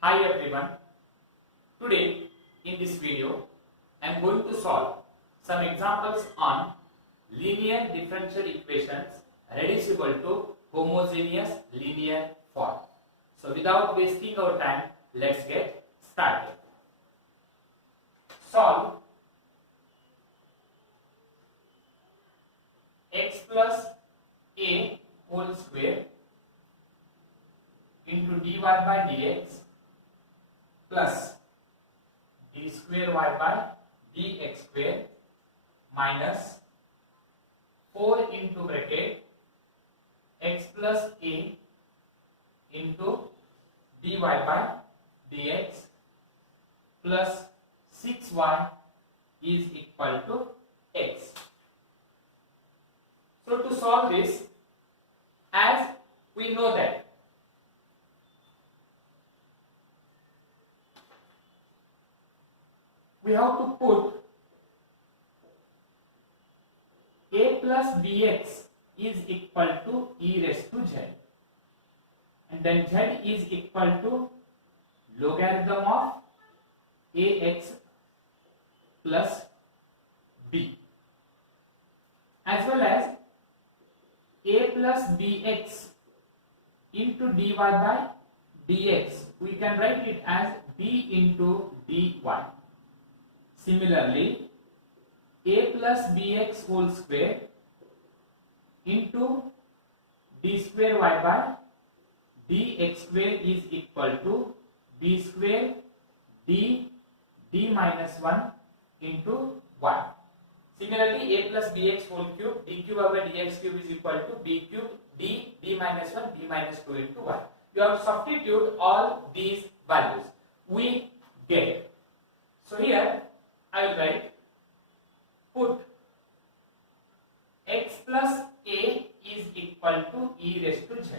Hi everyone. Today in this video I am going to solve some examples on linear differential equations reducible to homogeneous linear form. So without wasting our time, let's get started. Solve x plus a whole square into dy by dx plus d square y by dx square minus 4 into bracket x plus a into dy by dx plus 6y is equal to x. So to solve this, as we know that we have to put a plus bx is equal to e raised to z, and then z is equal to logarithm of ax plus b, as well as a plus bx into dy by dx, we can write it as b into dy. Similarly, a plus bx whole square into d square y by dx square is equal to b square d minus 1 into y. Similarly, a plus bx whole cube d cube over dx cube is equal to b cube d minus 1 d minus 2 into y. You have to substitute all these values. We get. So here I will write, put x plus a is equal to e raised to z.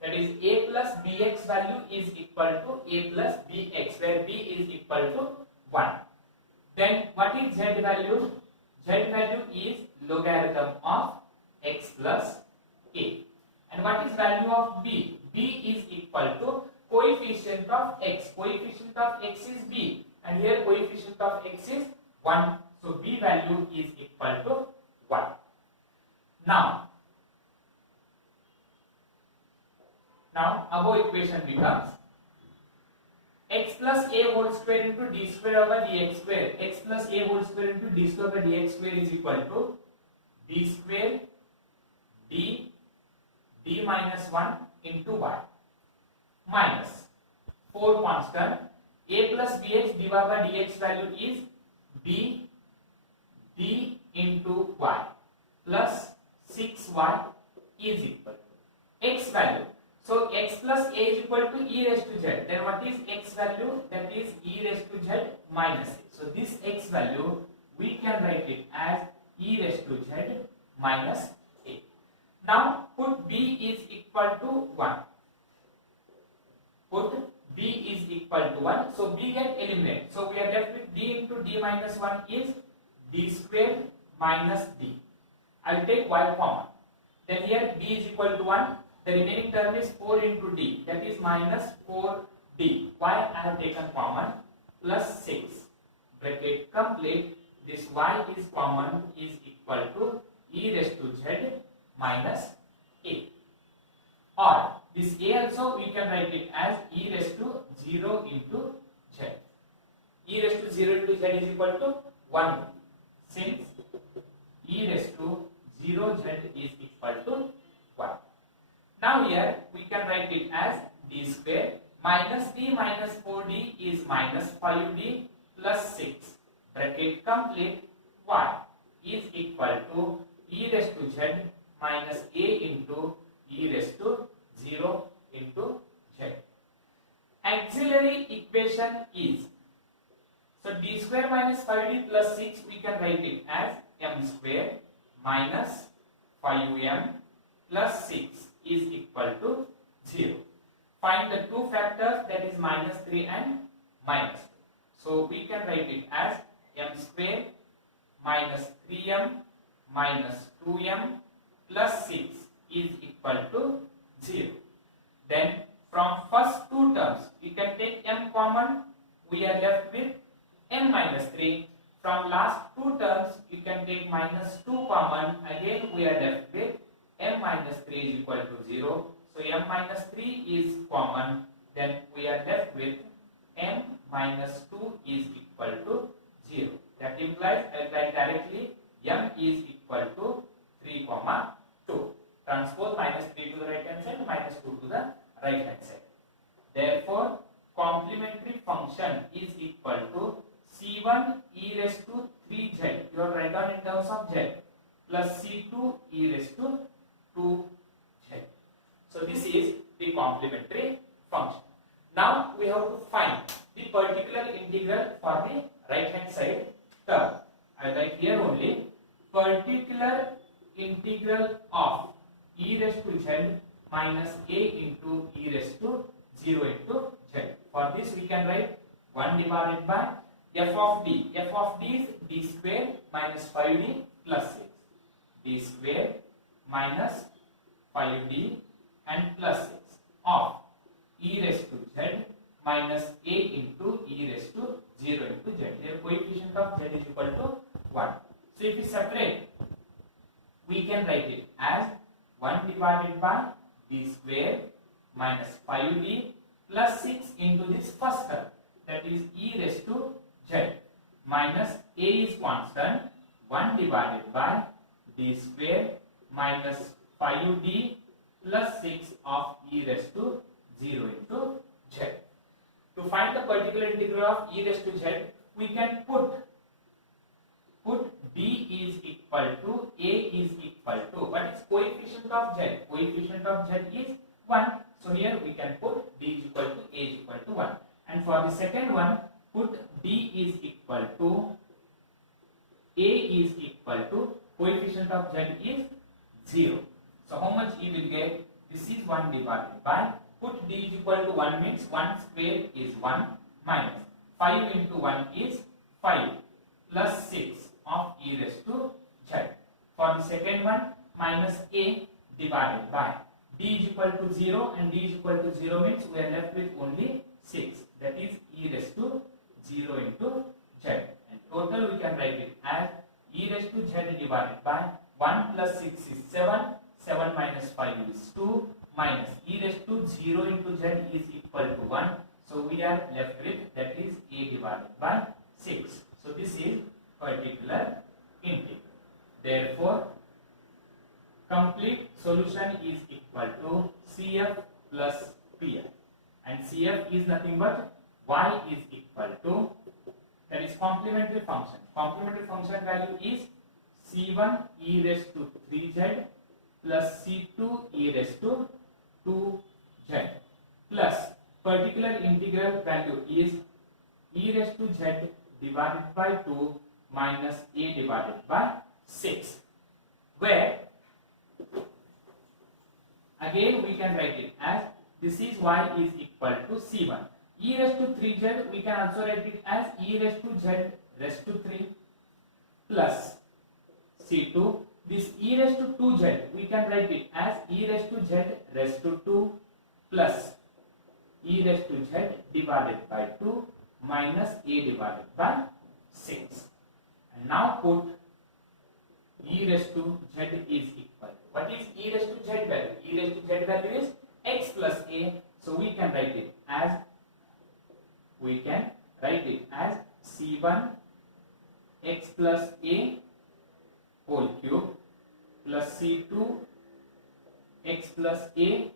That is, a plus bx value is equal to a plus bx, where b is equal to 1. Then what is z value? Z value is logarithm of x plus a. And what is value of b? B is equal to coefficient of x. Coefficient of x is b, and here coefficient of x is 1. So b value is equal to 1. Now above equation becomes x plus a whole square into d square over dx square. X plus a whole square into d square over dx square is equal to d square d minus 1 into y minus 4 constant a plus bx dy by dx value is b d into y plus 6y is equal to x value. So x plus a is equal to e raised to z. Then what is x value? That is e raised to z minus a. So this x value we can write it as e raised to z minus a. Now put b is equal to 1. Put b is equal to 1. So b get eliminated. So we are left with d into d minus 1 is d square minus d. I will take y common. Then here b is equal to 1. The remaining term is 4 into d, that is minus 4d. Y I have taken common plus 6. Bracket complete. This y is common is equal to e raised to z minus a. Or this a also we can write it as e raised to 0 into z. E raised to 0 into z is equal to 1. Since e raised to 0 z is equal to 1. Now here we can write it as d square minus d minus 4d is minus 5d plus 6. Bracket complete. Y is equal to e raised to z minus a into e raised to 0 into z. Auxiliary equation is, so d square minus 5d plus 6 we can write it as m square minus 5m plus 6 is equal to 0. Find the two factors, that is minus 3 and minus 2. So we can write it as m square minus 3m minus 2m plus 6 is equal to 0. Then from first two terms, you can take m common, we are left with m minus 3. From last two terms, you can take minus 2 common, again we are left with m minus 3 is equal to 0. So m minus 3 is common, then we are left with m minus 2 is equal to 0. That implies I write directly m is equal to 3 comma 2. Transpose minus 3 to the right hand side, minus 2 to the right hand side. Therefore, complementary function is equal to c1 e raised to 3z, you have write down in terms of z, plus c2 e raised to 2z. So this is the complementary function. Now we have to find the particular integral for the right hand side term. I write here only particular integral of e raised to z minus a into e raised to 0 into z. For this we can write 1 divided by f of d. F of d is d square minus 5d plus 6. D square minus 5d and plus 6 of e raised to z minus a into e raised to 0 into z. Their coefficient of z is equal to 1. So if we separate, we can write it as 1 divided by d square minus 5d plus 6 into this first term, that is e raised to z, minus a is constant, 1 divided by d square minus 5d plus 6 of e raised to 0 into z. To find the particular integral of e raised to z, we can put d is equal to a is equal to, what is coefficient of z? Coefficient of z is 1. So here we can put d is equal to a is equal to 1. And for the second one, put d is equal to a is equal to, coefficient of z is 0. So how much you will get? This is 1 divided by, put d is equal to 1 means 1 square is 1 minus 5 into 1 is 5 plus 6 of e raised to z. For the second one, minus a divided by d is equal to 0 and d is equal to 0 means we are left with only 6, that is e raised to 0 into z. And total we can write it as e raised to z divided by 1 plus 6 is 7, 7 minus 5 is 2, minus e raised to 0 into z is equal to 1. So we are left with, that is a divided by 6. So this is particular integral. Therefore, complete solution is equal to CF plus PF. And CF is nothing but y is equal to, that is complementary function. Complementary function value is c1 e raised to 3z plus c2 e raised to 2z plus particular integral value is e raised to z divided by 2 minus a divided by 6, where again we can write it as this is y is equal to c1. E raised to 3z we can also write it as e raised to z raised to 3 plus c2. This e raised to 2z we can write it as e raised to z raised to 2 plus e raised to z divided by 2 minus a divided by 6. And now put e raised to z is equal. What is e raised to z value? E raised to z value is x plus a. So we can write it as c1 x plus a whole cube plus c2 x plus a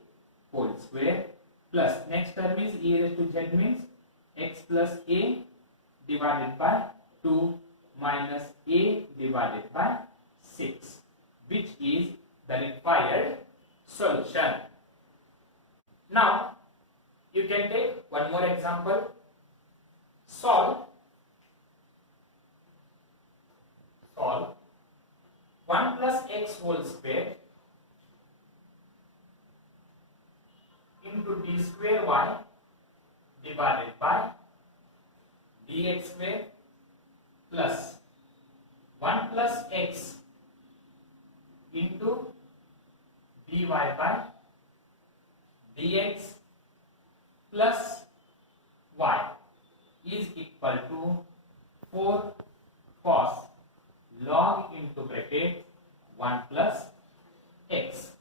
whole square plus next term is e raised to z means x plus a divided by 2 minus a divided by 6, which is the required solution. Now you can take one more example. Solve 1 plus x whole square into d square y divided by dx square plus 1 plus x into dy by dx plus y is equal to 4 cos log into bracket 1 plus x.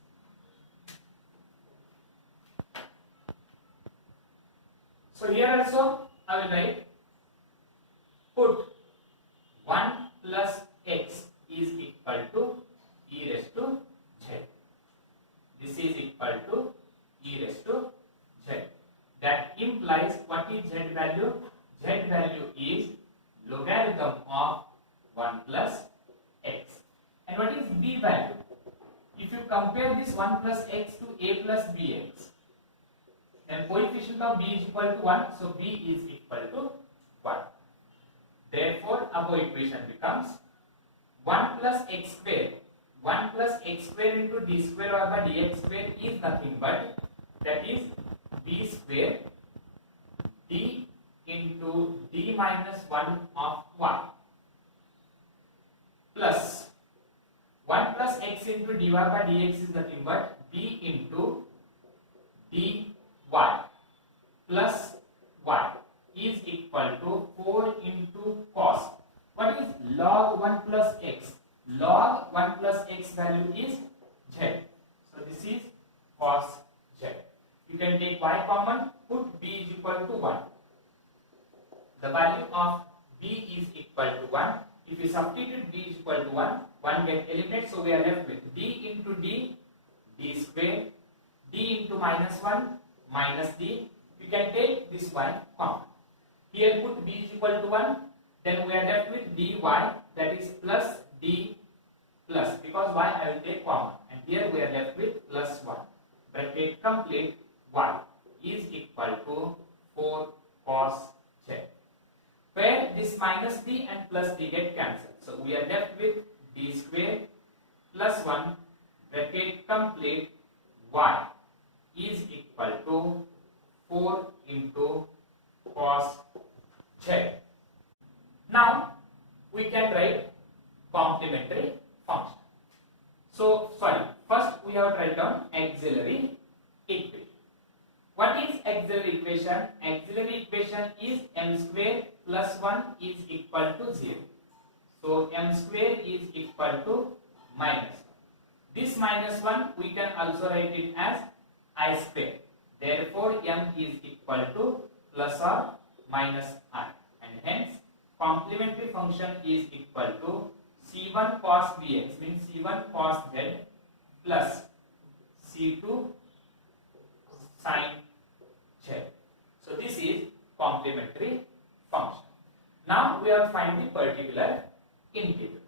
So here also I will write, put 1 plus x is equal to e raised to z. This is equal to e raised to z. That implies what is z value? Z value is logarithm of 1 plus x. And what is b value? If you compare this 1 plus x to a plus bx, then coefficient of b is equal to 1, so b is equal to 1. Therefore, our equation becomes 1 plus x square. 1 plus x square into d square or by dx square is nothing but, that is b square d into d minus 1 of y plus 1 plus x into dy by dx is nothing but b into dy plus y is equal to 4 into cos. What is log 1 plus x? Log 1 plus x value is z. So this is cos z. You can take y common, put b is equal to 1. The value of b is equal to 1. If you substitute b is equal to 1, 1 get eliminated, so we are left with d into d, d square, d into minus 1, minus d. You can take this y common. Here put b is equal to 1, then we are left with dy, that is plus d plus, because y I will take common, and here we are left with plus 1. Bracket complete, y is equal to 4 cos z, where this minus d and plus d get cancelled. So we are left with d square plus 1, bracket complete, y is equal to 4 into cos z. Now we can write complementary function. So first we have to write down auxiliary equation. What is auxiliary equation? Auxiliary equation is m square plus 1 is equal to 0. So m square is equal to minus 1. This minus 1 we can also write it as I square. Therefore m is equal to plus or minus I, and hence complementary function is equal to c1 cos bx, means c1 cos z plus c2 sin z. So this is complementary function. Now we are finding the particular integral.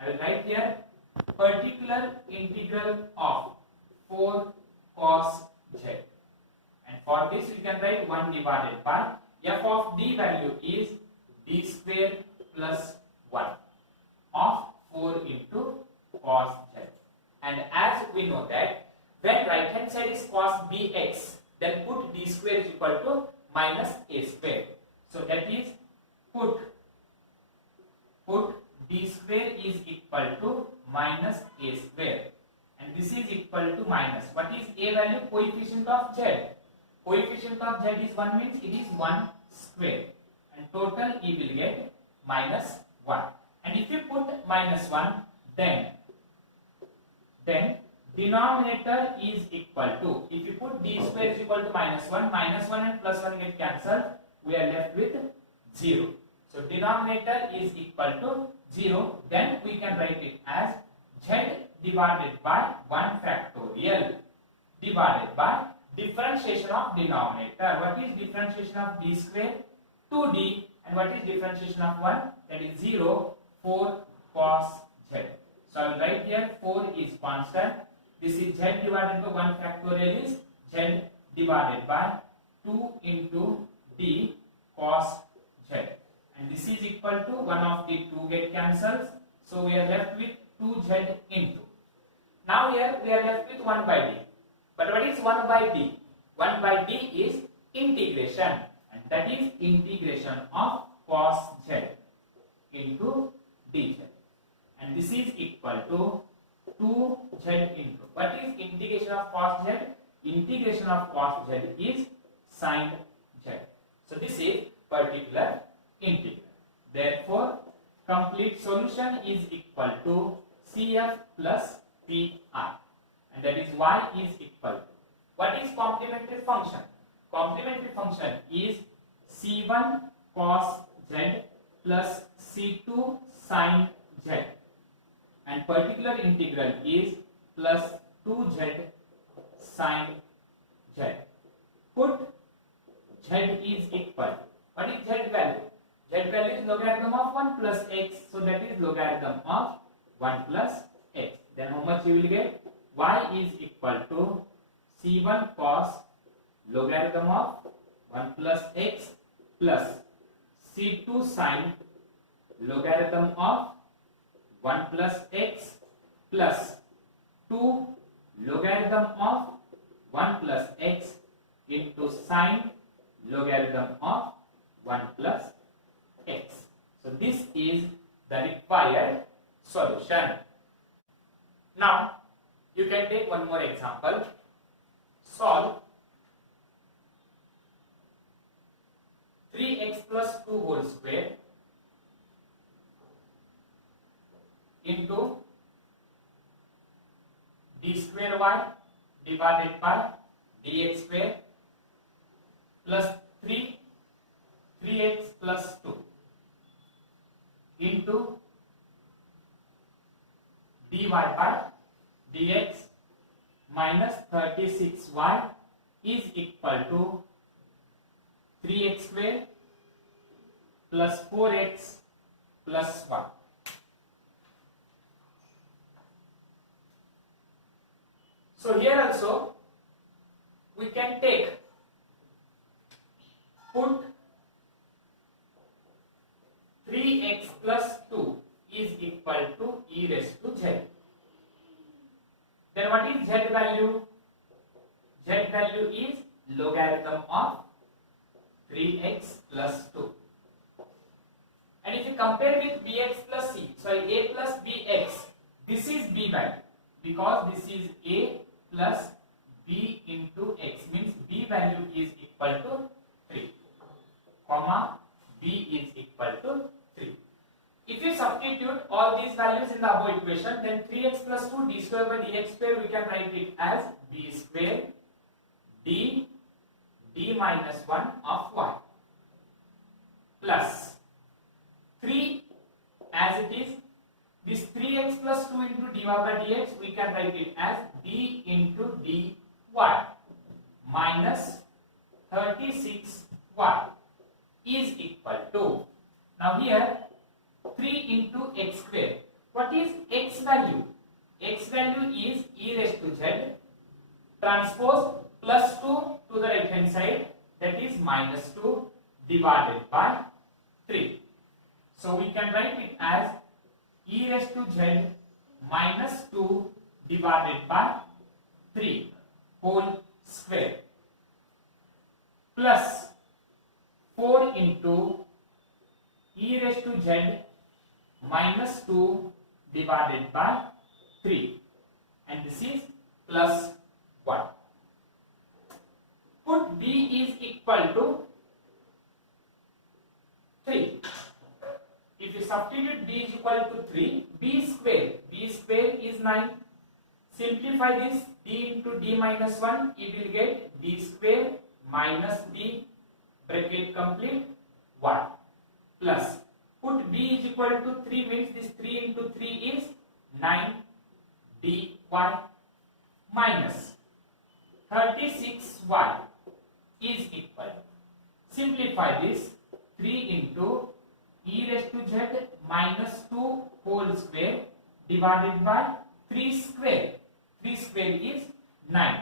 I will write here particular integral of 4 cos z, and for this you can write 1 divided by f of d value is d square plus 1 of 4 into cos z. And as we know that when right hand side is cos bx, then put d square is equal to minus a square. So that is put d square is equal to minus a square, and this is equal to minus. What is a value? Coefficient of z. Coefficient of z is 1, means it is 1 square, and total you will get minus 1. And if you put minus 1, then denominator is equal to, if you put d square is equal to minus 1 and plus 1 get cancelled, we are left with 0. So denominator is equal to 0, then we can write it as z divided by 1 factorial divided by differentiation of denominator. What is differentiation of d square? 2d. And what is differentiation of 1? That is 0, 4 cos z. So I will write here 4 is constant. This is z divided by 1 factorial is z divided by 2 into d cos z. And this is equal to 1 of the 2 get cancels. So we are left with 2z into. Now here we are left with 1 by d. But what is 1 by d? 1 by d is integration, and that is integration of cos z into dz. And this is equal to 2z into. What is integration of cos z? Integration of cos z is sine z. So this is particular integral. Therefore, complete solution is equal to CF plus PI, and that is y is equal to, what is complementary function? Complementary function is C1 cos z plus C2 sin z, and particular integral is plus 2z sin z. Put z is equal, what is z value? Z value is logarithm of 1 plus x, so that is logarithm of 1 plus x. Then how much you will get? Y is equal to C1 cos logarithm of 1 plus x plus C2 sin logarithm of 1 plus x plus 2 logarithm of 1 plus x into sin logarithm of 1 plus x. So this is the required solution. Now you can take one more example. Solve 3x plus 2 whole square into d square y divided by dx square plus 3x plus 2 into dy by dx minus 36y is equal to 3x square plus 4x plus 1. So here also we can take, put 3x plus 2 is equal to e raised to z. Then what is z value? Z value is logarithm of 3x plus 2. And if you compare with bx plus c, sorry, a plus bx, this is b value, because this is a plus b into x, means b value is equal to 3, comma b is equal to 3. If you substitute all these values in the above equation, then 3x plus 2 d square by dx square, we can write it as b square d minus 1 of y plus 3 as it is. This 3x plus 2 into dy by dx, we can write it as d into dy minus 36y is equal to, now here 3 into x square. What is x value? X value is e raised to z transpose plus 2 to the right hand side, that is minus 2 divided by 3. So we can write it as e raised to z minus 2 divided by 3 whole square plus 4 into e raised to z minus 2 divided by 3, and this is plus 1. Put b is equal to 3. If you substitute b is equal to 3, b square is 9. Simplify this, d into d minus 1, you will get d square minus d bracket complete 1 plus, put b is equal to 3, means this 3 into 3 is 9 dy minus 36y is equal, simplify this, 3 into e raised to z minus 2 whole square divided by 3 square. 3 square is 9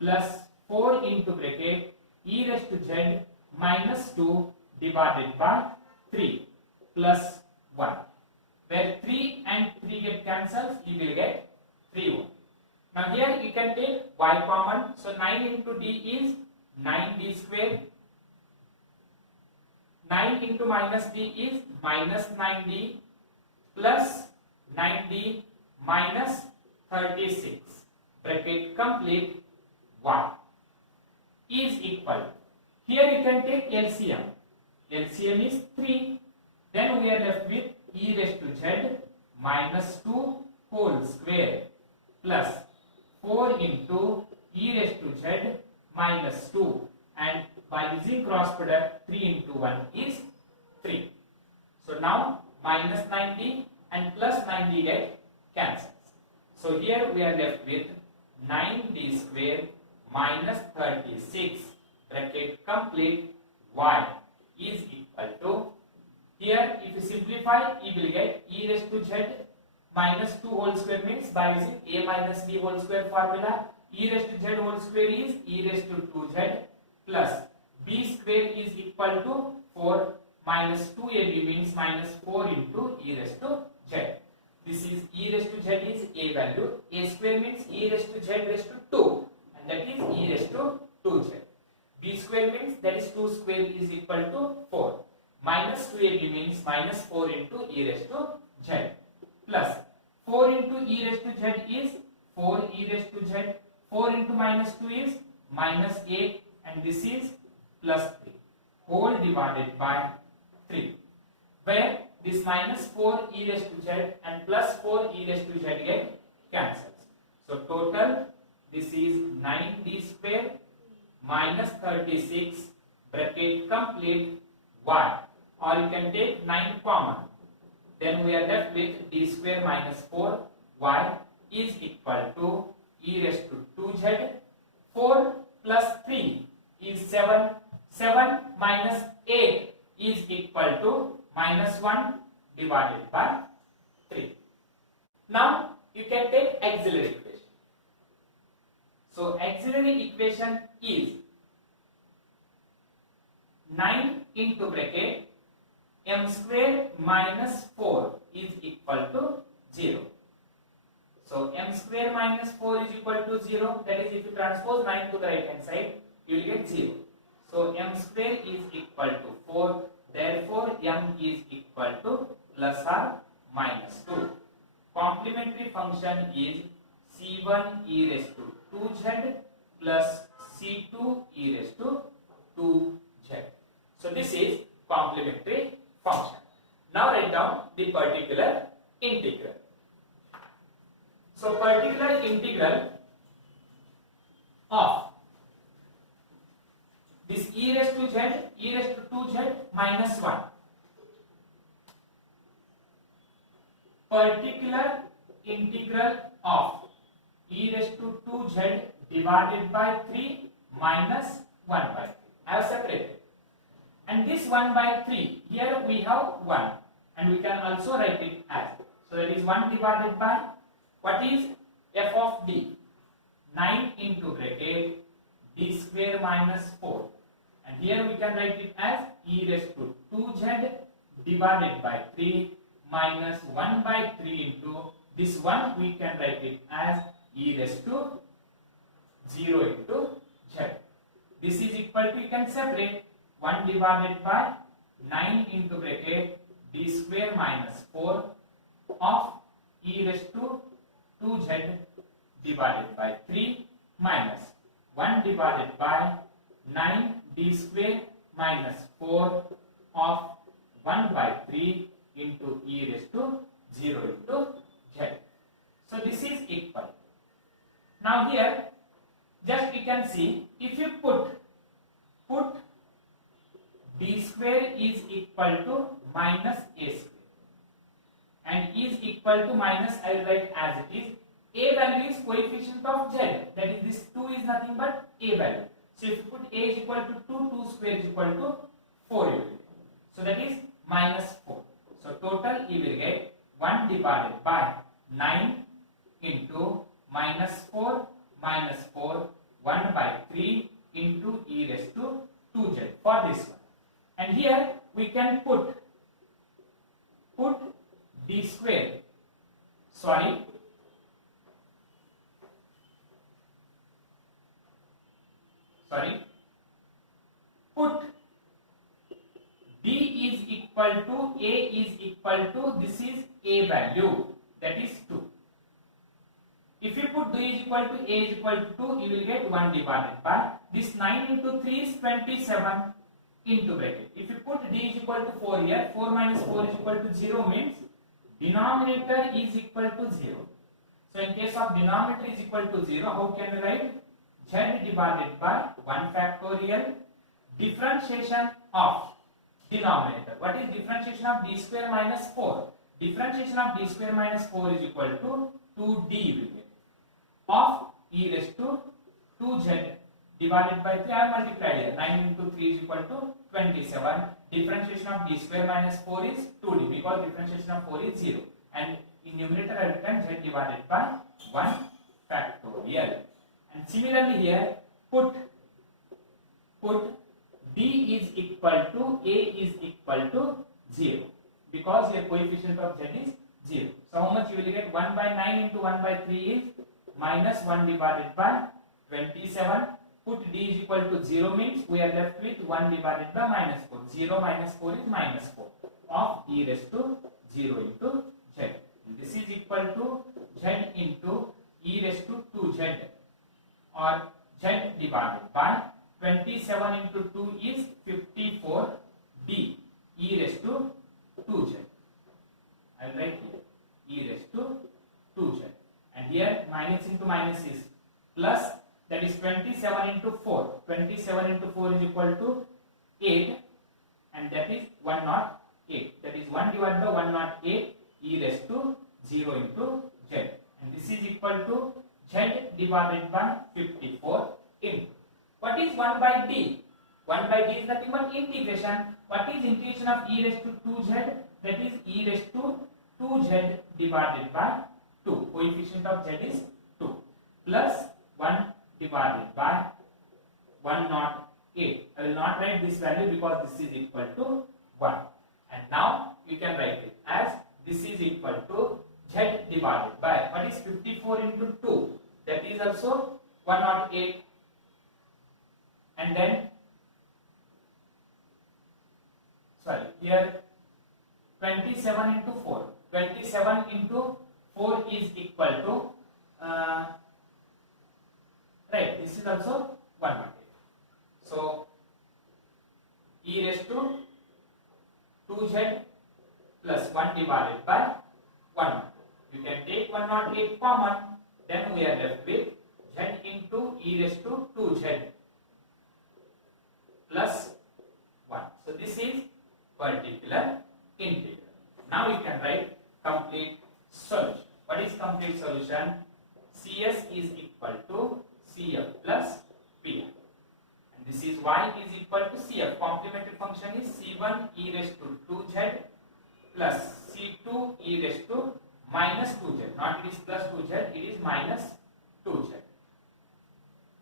plus 4 into bracket e raised to z minus 2 divided by 3 plus 1. Where 3 and 3 get cancelled, you will get 3 1. Now here you can take y common. So 9 into d is 9d square. 9 into minus d is minus 9d plus 9d minus 36 bracket complete 1 is equal. Here you can take LCM. LCM is 3. Then we are left with e raised to z minus 2 whole square plus 4 into e raised to z minus 2, and by using cross product 3 into 1 is 3. So now minus 90 and plus 90 get cancels. So here we are left with 9d square minus 36 bracket complete y is equal to, here if you simplify you will get e raised to z minus 2 whole square means by using a minus b whole square formula, e raised to z whole square is e raised to 2z plus b square is equal to 4 minus 2ab means minus 4 into e raised to z. This is e raised to z is a value, a square means e raised to z raised to 2 and that is e raised to 2z. B square means that is 2 square is equal to 4. Minus 2ab means minus 4 into e raised to z plus 4 into e raised to z is 4 e raised to z. 4 into minus 2 is minus 8 and this is plus 3 whole divided by 3, where this minus 4 e raised to z and plus 4 e raised to z get cancels. So total this is 9d square minus 36 bracket complete y, or you can take 9 common. Then we are left with d square minus 4 y is equal to e raised to 2z. 4 plus 3 is 7. 7 minus 8 is equal to minus 1 divided by 3. Now you can take auxiliary equation. So auxiliary equation is 9 into bracket m square minus 4 is equal to 0. So m square minus 4 is equal to 0. That is, if you transpose 9 to the right hand side, you will get 0. So m square is equal to 4. Therefore, m is equal to plus or minus 2. Complementary function is c1 e raised to 2z plus c2 e raised to 2z. So this is complementary function. Now write down the particular integral. So particular integral of this e raised to z, e raised to 2z minus 1. Particular integral of e raised to 2z divided by 3 minus 1 by 3. I have separated. And this 1 by 3, here we have 1 and we can also write it as. So that is 1 divided by, what is f of d? 9 into bracket d square minus 4. And here we can write it as e raised to 2z divided by 3 minus 1 by 3 into this 1 we can write it as e raised to 0 into z. This is equal to, you can separate 1 divided by 9 into bracket d square minus 4 of e raised to 2z divided by 3 minus 1 divided by 9 d square minus 4 of 1 by 3 into e raised to 0 into z. So this is equal. Now here just you can see, if you put d square is equal to minus a square and is equal to minus, I will write as it is. A value is coefficient of z, that is this 2 is nothing but a value. So if you put a is equal to 2, 2 square is equal to 4 you will get. So that is minus 4. So total you will get 1 divided by 9 into minus 4 minus 4 1 by 3 into e raised to 2z for this one. And here we can put d square, put d is equal to a is equal to, this is a value, that is 2. If you put d is equal to a is equal to 2, you will get 1 divided by this 9 into 3 is 27 into bracket. If you put d is equal to 4 here, 4 minus 4 is equal to 0 means denominator is equal to 0. So in case of denominator is equal to 0, how can we write? Z divided by 1 factorial differentiation of denominator. What is differentiation of d square minus 4? Differentiation of d square minus 4 is equal to 2d will get of e raised to 2z divided by 3. I have multiplied here. 9 into 3 is equal to 27. Differentiation of d square minus 4 is 2d because differentiation of 4 is 0. And in numerator I will write z divided by 1 factorial. And similarly here put d is equal to a is equal to 0 because here coefficient of z is 0. So how much you will get? 1 by 9 into 1 by 3 is minus 1 divided by 27. Put d is equal to 0 means we are left with 1 divided by minus 4. 0 minus 4 is minus 4 of e raised to 0 into z. This is equal to z into e raised to 2z or z divided by 27 into 2 is 54 d e raised to 2z. I will write here e raised to 2z. And here minus into minus is plus, that is 27 into 4. 27 into 4 is equal to 8 and that is 108. That is 1 divided by 108 e raised to 0 into z. And this is equal to z divided by 54 into. What is 1 by d? 1 by d is nothing but integration. What is integration of e raised to 2z? That is e raised to 2z divided by 2. Coefficient of z is 2 plus 1 divided by 108. I will not write this value because this is equal to 1. And now you can write it as this is equal to z divided by, what is 54 into 2? That is also 108. And then, sorry, here 27 into 4. 27 into 4 is equal to, right, this is also 108. So, e raised to 2z plus 1 divided by 1. You can take 108 common, then we are left with z into e raised to 2z plus 1. So, this is particular integral. Now, you can write complete solution. What is complete solution? CS is equal to CF plus PF. And this is y is equal to CF. Complementary function is C1 e raised to 2z plus C2 e raised to minus 2z. Not it is plus 2z, it is minus 2z.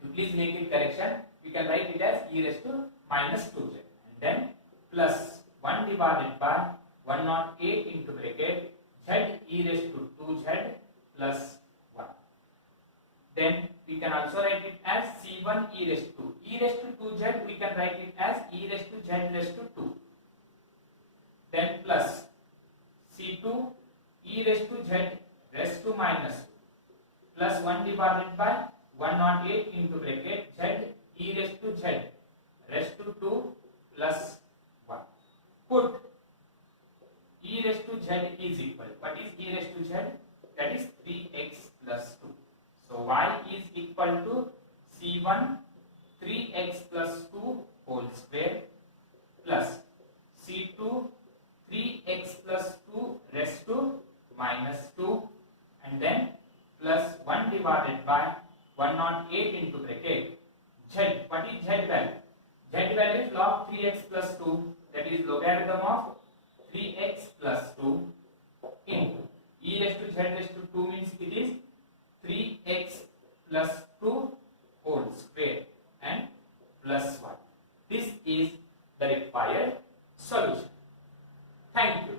You please make it correction. You can write it as e raised to minus 2z. And then plus 1 divided by 108 into bracket z e raised to 2z plus 1. Then we can also write it as C1 e raised to 2z, we can write it as e raised to z raised to 2. Then plus C2 e raised to z raised to minus 2 plus 1 divided by 108 into bracket z e raised to z raised to 2 plus 1. Put e raised to z is equal. What is e raised to z? That is 3x plus 2. So y is equal to C1 3x plus 2 whole square plus C2 3x plus 2 raised to minus 2 and then plus 1 divided by 108 into bracket z. What is z value? Z value is log 3x plus 2, that is logarithm of 3x plus 2 into e raised to z raised to 2 means it is 3x plus 2 whole square and plus 1. This is the required solution. Thank you.